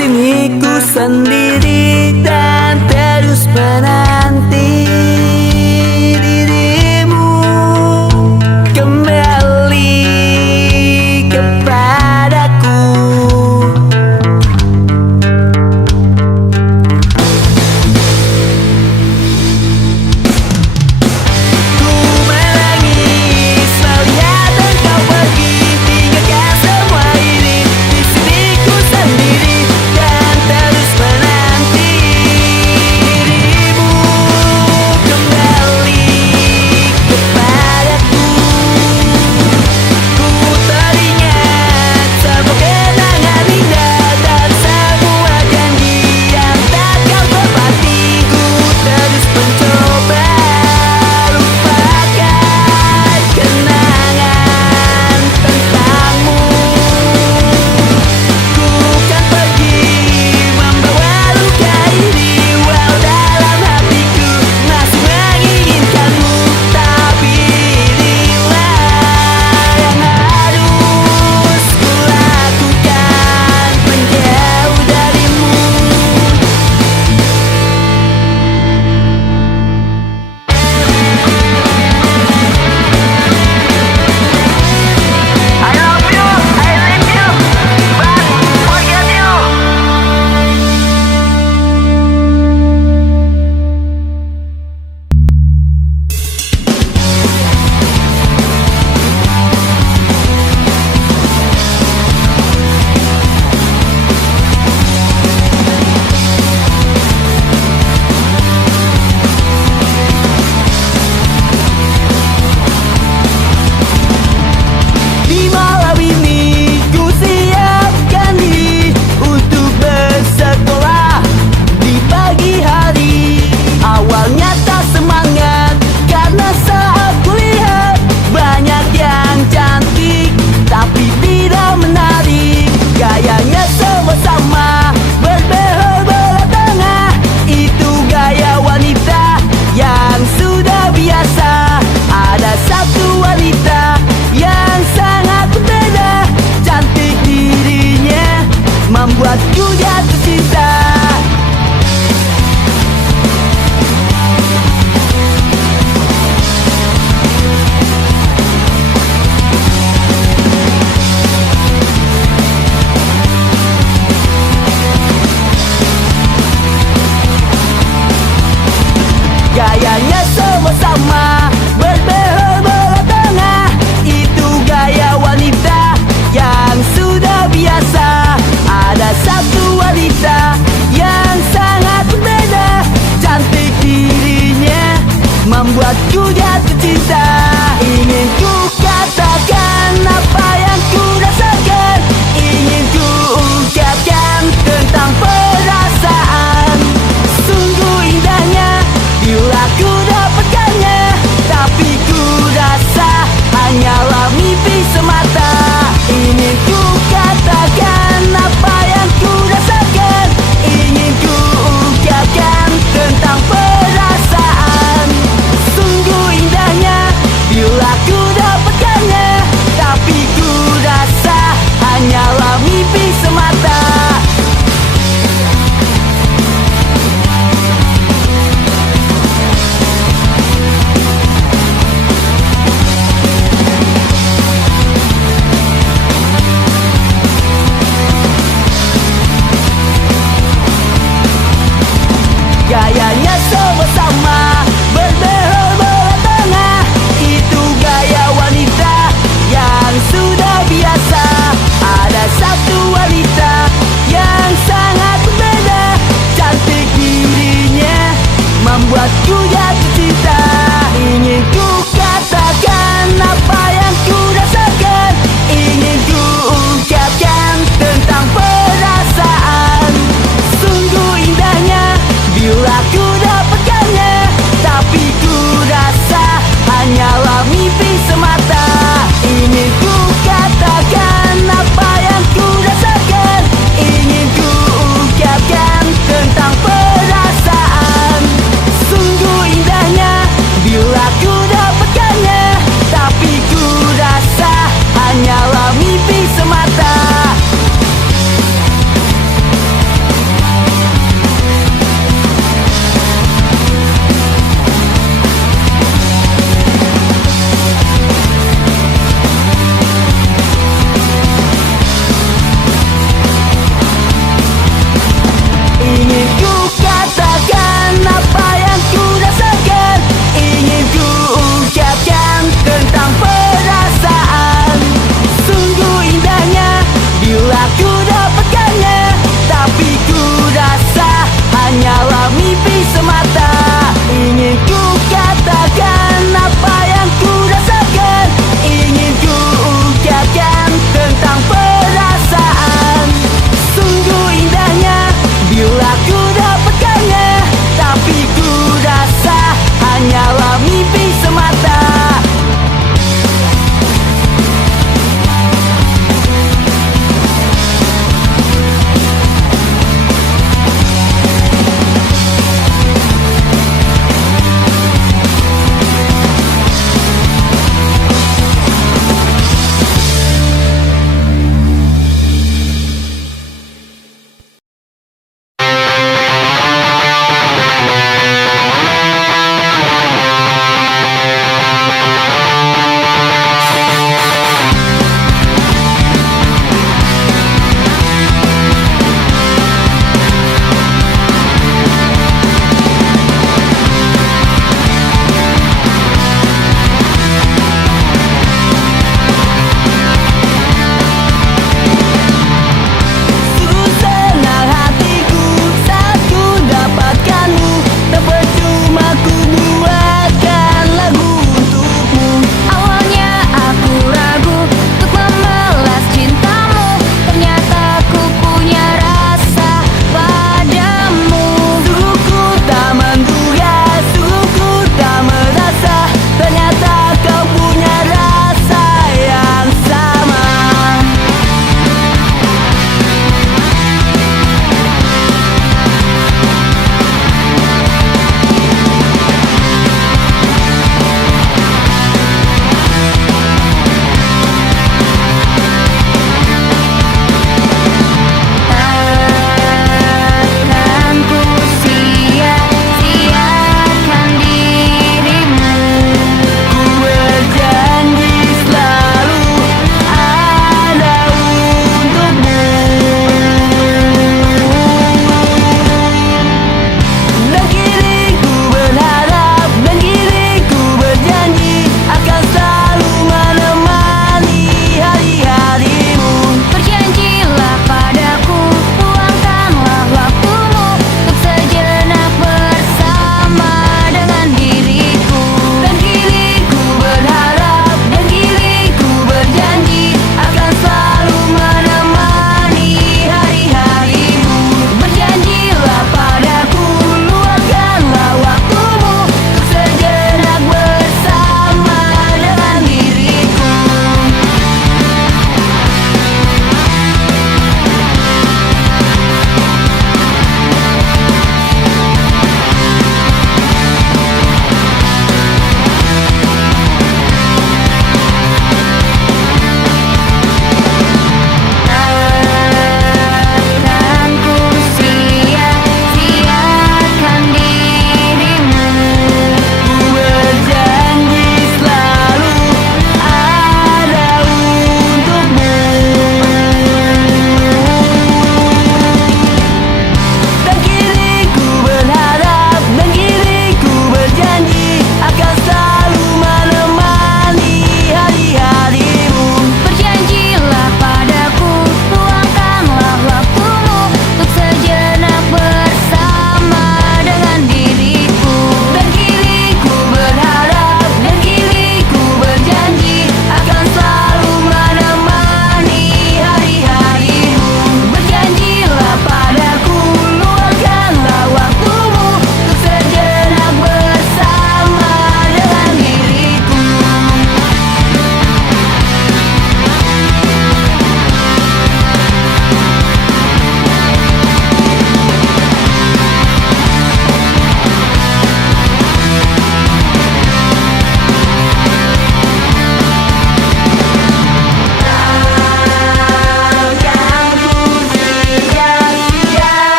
sini ku sendiri dan terus menanti dirimu kembali kepadaku. Ku menangis melihat engkau pergi, tinggalkan semua ini di sini ku sendiri dan terus menanti dirimu.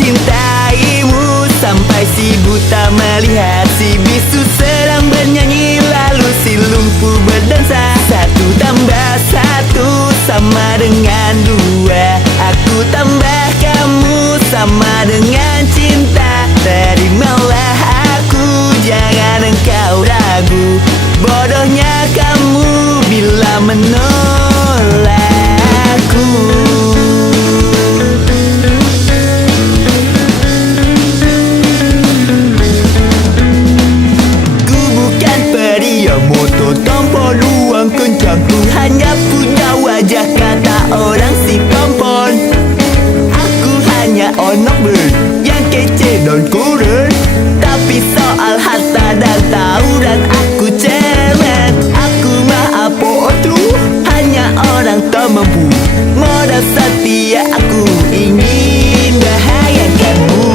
mencintaimu sampai si buta melihat si bisu sedang bernyanyi lalu si lumpuh berdansa. Satu tambah satu sama dengan dua, aku tambah kamu sama dengan cinta. Terimalah aku, jangan engkau ragu. Bodohnya kamu bila menolakku. Ku bukan pria motor tanpa ruang kencang, ku hanya punya wajah kata orang si pompon. Aku hanya onok bird yang kece dan keren, tapi soal harta dan tauran aku cemen. Aku mah apa otru, hanya orang tak mampu. Modal setia aku ingin bahagiakanmu.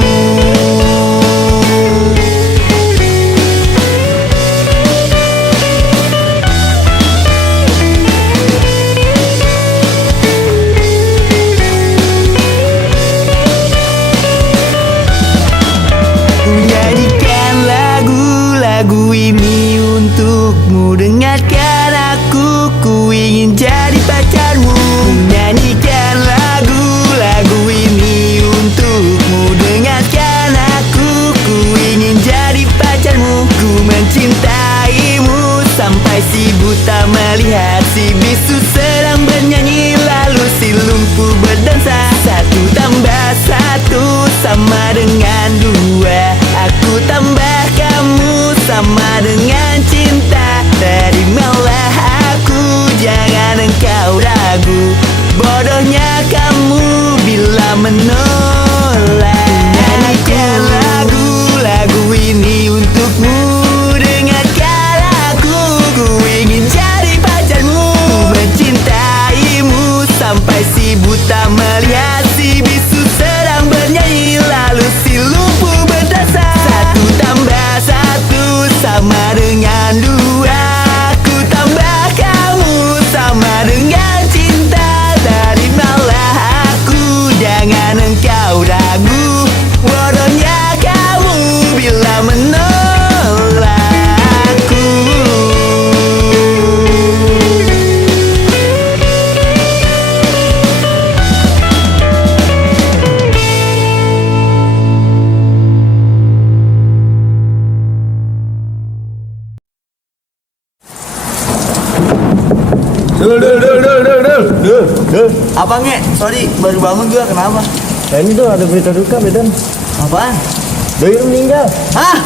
Nyanyikan lagu-lagu ini untukmu, dengarkan aku, ku ingin jadi pacarmu. Nyanyikan lagu-lagu ini untukmu, dengarkan aku, ku ingin jadi pacarmu. Ku mencintaimu sampai si buta melihat si bisu sedang bernyanyi lalu si lumpuh berdansa. Satu tambah satu sama dengan dua, aku tambah kamu sama dengan cinta. Terimalah aku, jangan engkau ragu. Bodohnya kamu bila menolak. Nyanyikan lagu-lagu ini untukmu, dengarkan aku, ku ingin jadi pacarmu. Ku mencintaimu sampai si buta melihat si bisu sedang bernyanyi lalu si lumpuh berdansa. Satu tambah satu sama dengan dua, aku tambah kamu sama dengan cinta. Terimalah aku, jangan engkau ragu. Bodohnya kamu bila menolakku. Apa nge? Sorry, baru bangun juga, kenapa? Ini tuh ada berita duka, Medan. Apaan? Doi meninggal. Hah?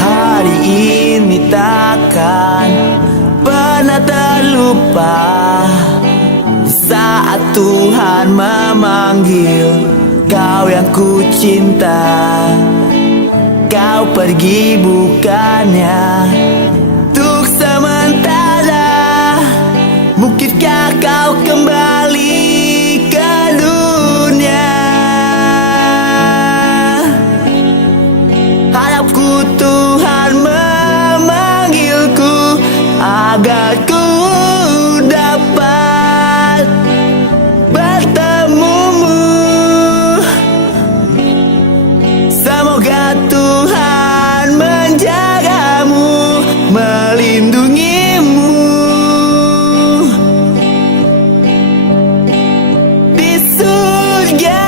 Hari ini takkan pernah terlupa di saat Tuhan memanggil kau yang ku cinta. Kau pergi bukannya untuk sementara, mungkinkah kau kembali ke dunia. Harapku Tuhan memanggilku agar ku dapat bertemumu. Semoga Tuhan menjagamu, melindungimu di surga.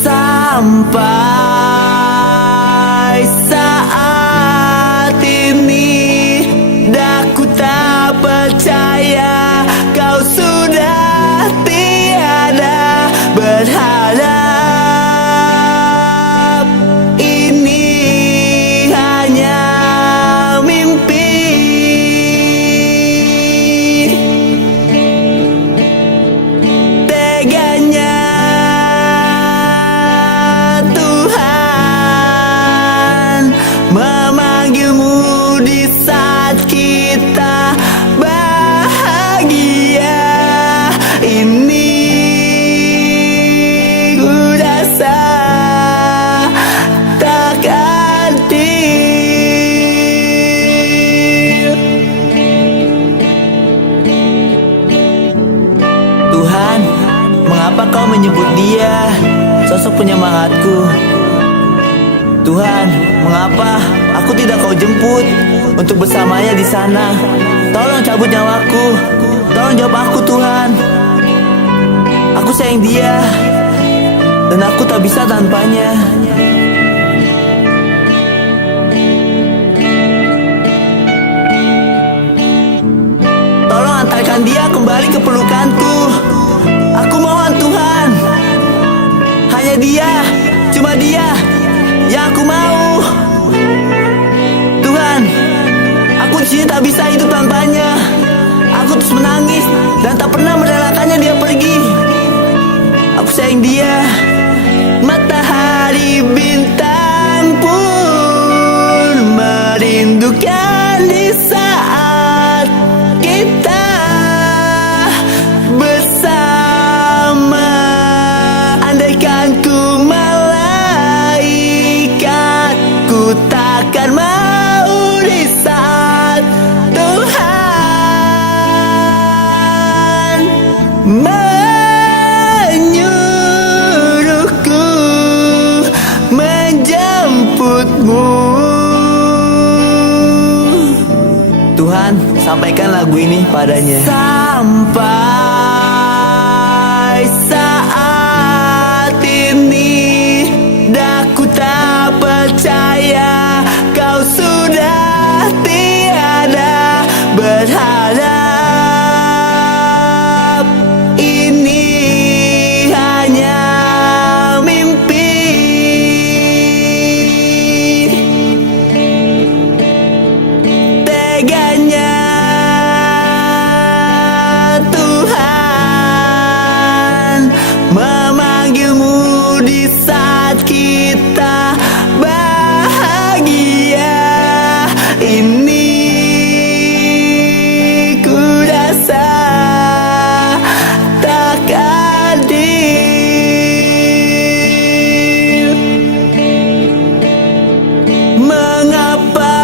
Sampai saat ini aku tak percaya kau sudah tiada. Berharap ini hanya mimpi. Teganya kau menyebut dia sosok penyemangatku. Tuhan, mengapa aku tidak kau jemput untuk bersamanya di sana? Tolong cabut nyawaku, tolong jawab aku Tuhan. Aku sayang dia, dan aku tak bisa tanpanya. Tolong antarkan dia kembali ke pelukanku. Aku mohon Tuhan. Hanya dia, cuma dia yang aku mau. Tuhan, aku di sini tak bisa hidup tanpanya. Aku terus menangis dan tak pernah merelakannya dia pergi. Aku sayang dia. Matahari bintang pun merindukan di saat kita bersama. Andaikan ku malaikat, ku takkan mau di saat Tuhan menyuruhku menjemputmu. Tuhan, sampaikan lagu ini padanya. Sampai saat ini aku tak percaya kau sudah tiada. Berharap ini hanya mimpi. Teganya Tuhan memanggilmu di saat kita bahagia. Ini ku rasa tak adil. Mengapa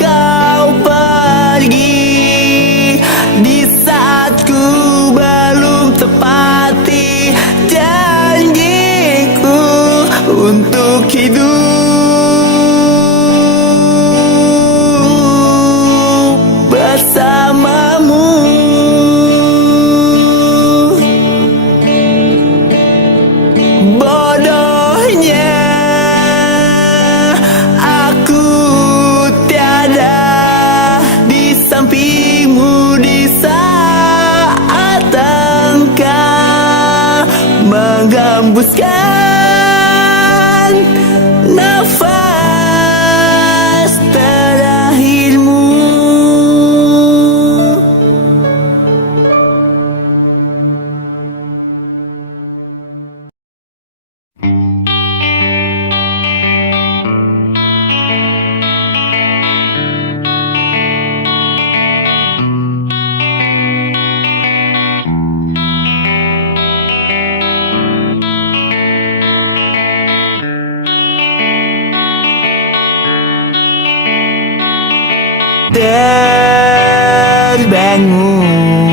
kau pergi di saat ku belum tepati janjiku untuk hidup bersamamu. Bodohnya aku tiada di sampingmu di saat engkau menghembuskan nafas terakhirmu.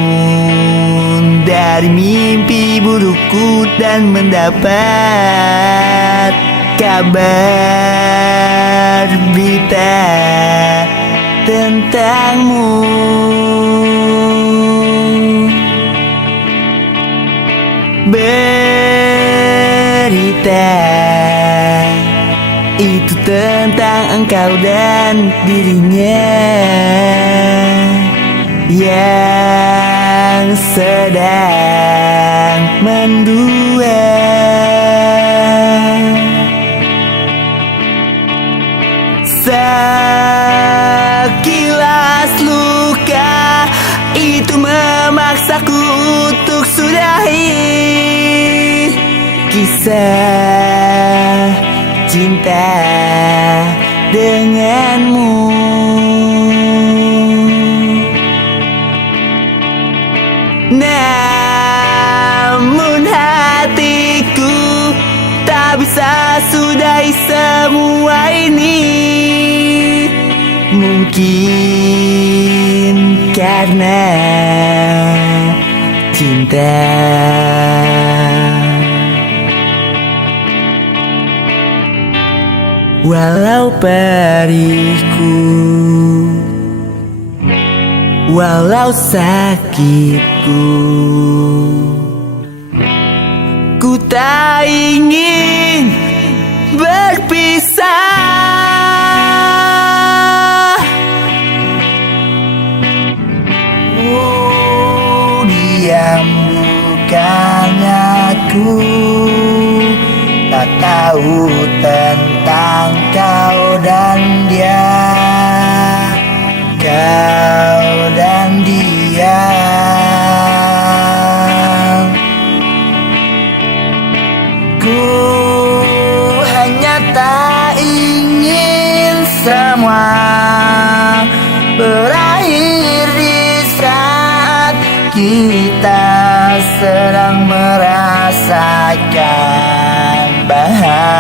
Terbangun dari mimpi burukku dan mendapat kabar berita tentangmu. Berita itu tentang engkau dan dirinya yang sedang mendua. Sekilas luka itu memaksaku untuk sudahi kisah cinta denganmu. Namun hatiku tak bisa sudahi semua ini. Mungkin karena cinta. Walau perihku, walau sakitku, ku tak ingin berpisah. Diam bukannya aku tak tahu tentang kau dan dia, kau dan dia. Ku hanya tak ingin semua berakhir di saat kita sedang merasakan bahagia.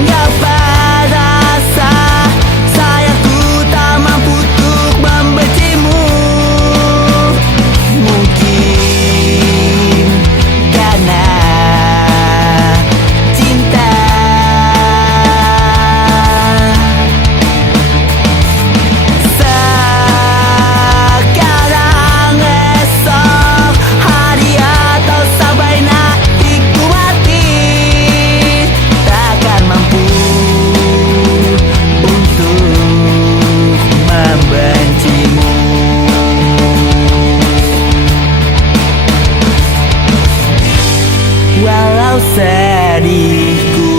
Mengapa rasa sayangku tak mampu untuk membencimu? Mungkin karena cinta. Sekarang, esok, hari atau sampai nantiku mati, takkan mampu untuk membencimu. Walau sedihku,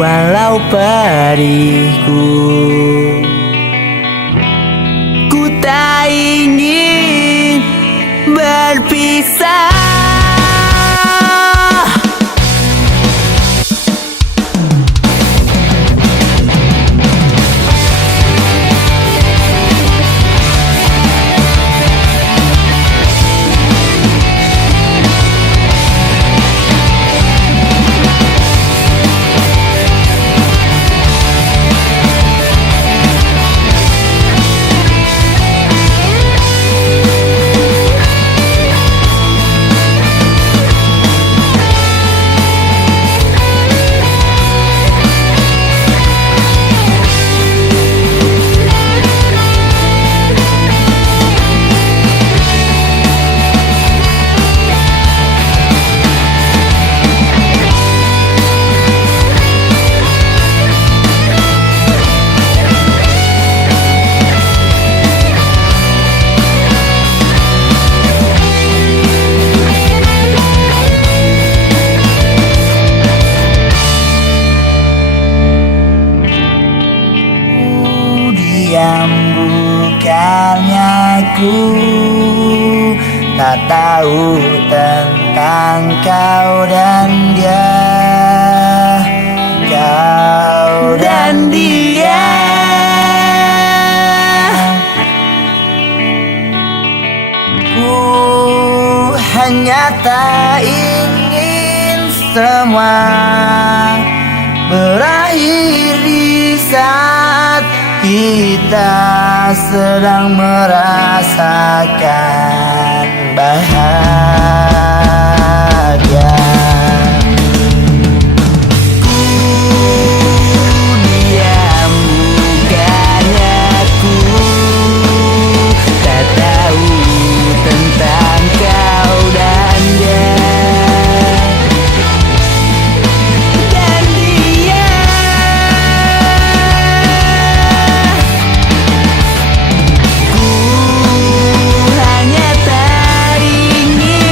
walau perihku, ku tak ingin berpisah. Diam bukannya aku tak tahu tentang kau dan dia, kau dan dia. Ku hanya tak ingin semua berakhir di saat kita sedang merasakan bahagia. Ku diam bukannya aku tak tahu tentang kau dan dia. Hanya tak ingin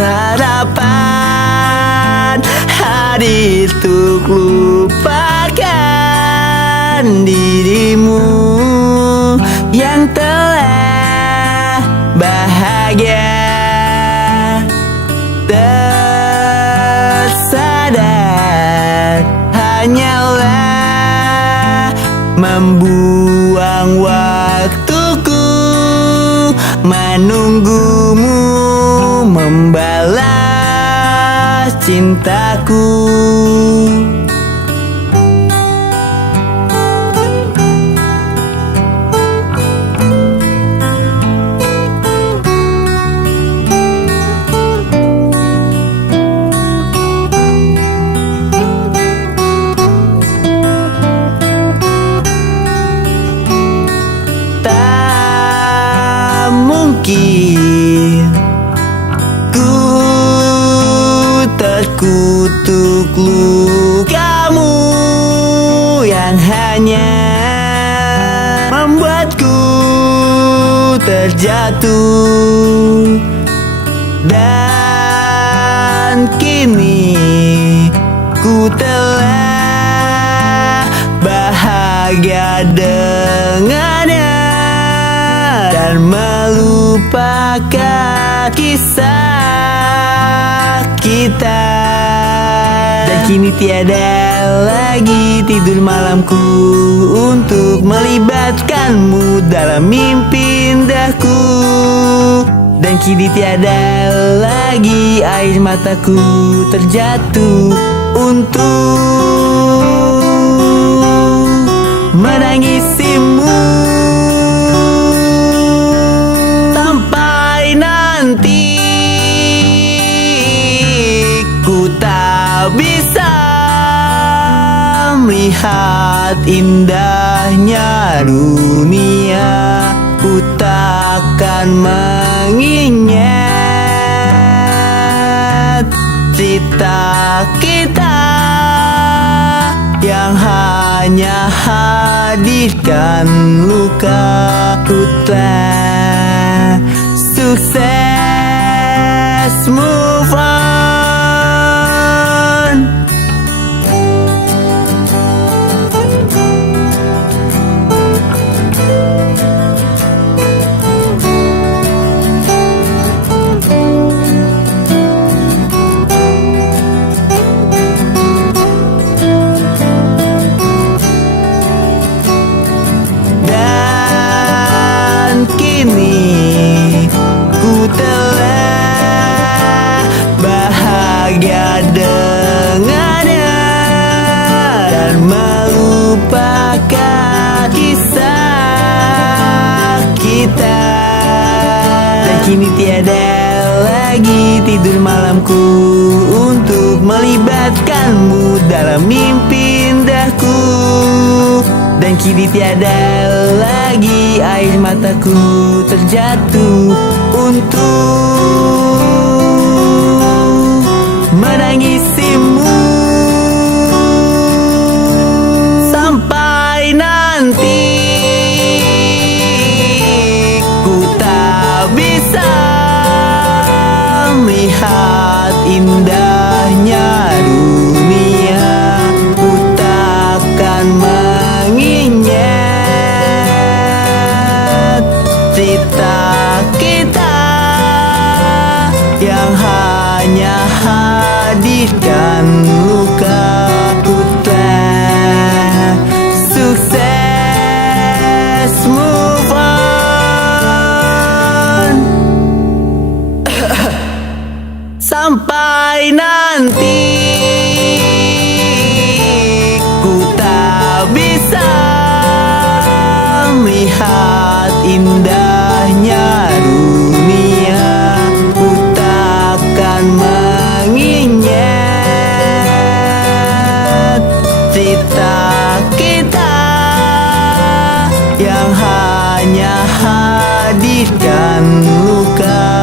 harapan hadir untuk lupakan dirimu yang telah bahagia. Tersadar hanyalah membuang waktuku, menunggumu membalas cintaku. Tak mungkin ku terkutuk lukamu yang hanya membuatku terjatuh. Dan kini ku telah bahagia dengannya dan melupakan kisah kita. Dan kini tiada lagi tidur malamku untuk melibatkanmu dalam mimpi indahku. Dan kini tiada lagi air mataku terjatuh untuk menangisimu. Sampai nanti ku tak bisa melihat indahnya dunia, ku takkan mengingat cerita kita yang hanya hadirkan luka. Ku telah sukses move on. Dan kini ku telah bahagia dengannya dan melupakan kisah kita. Dan kini tiada lagi tidur malamku untuk melibatkanmu dalam mimpi indahku. Dan kini tiada lagi air mataku terjatuh untuk menangisimu. Sampai nanti ku tak bisa melihat indahnya dunia, ku takkan mengingat cerita kita yang hanya hadirkan luka. Ku telah sukses move on. Sampai nanti ku tak bisa melihat indahnya dunia, ku takkan mengingat cerita kita yang hanya hadirkan luka.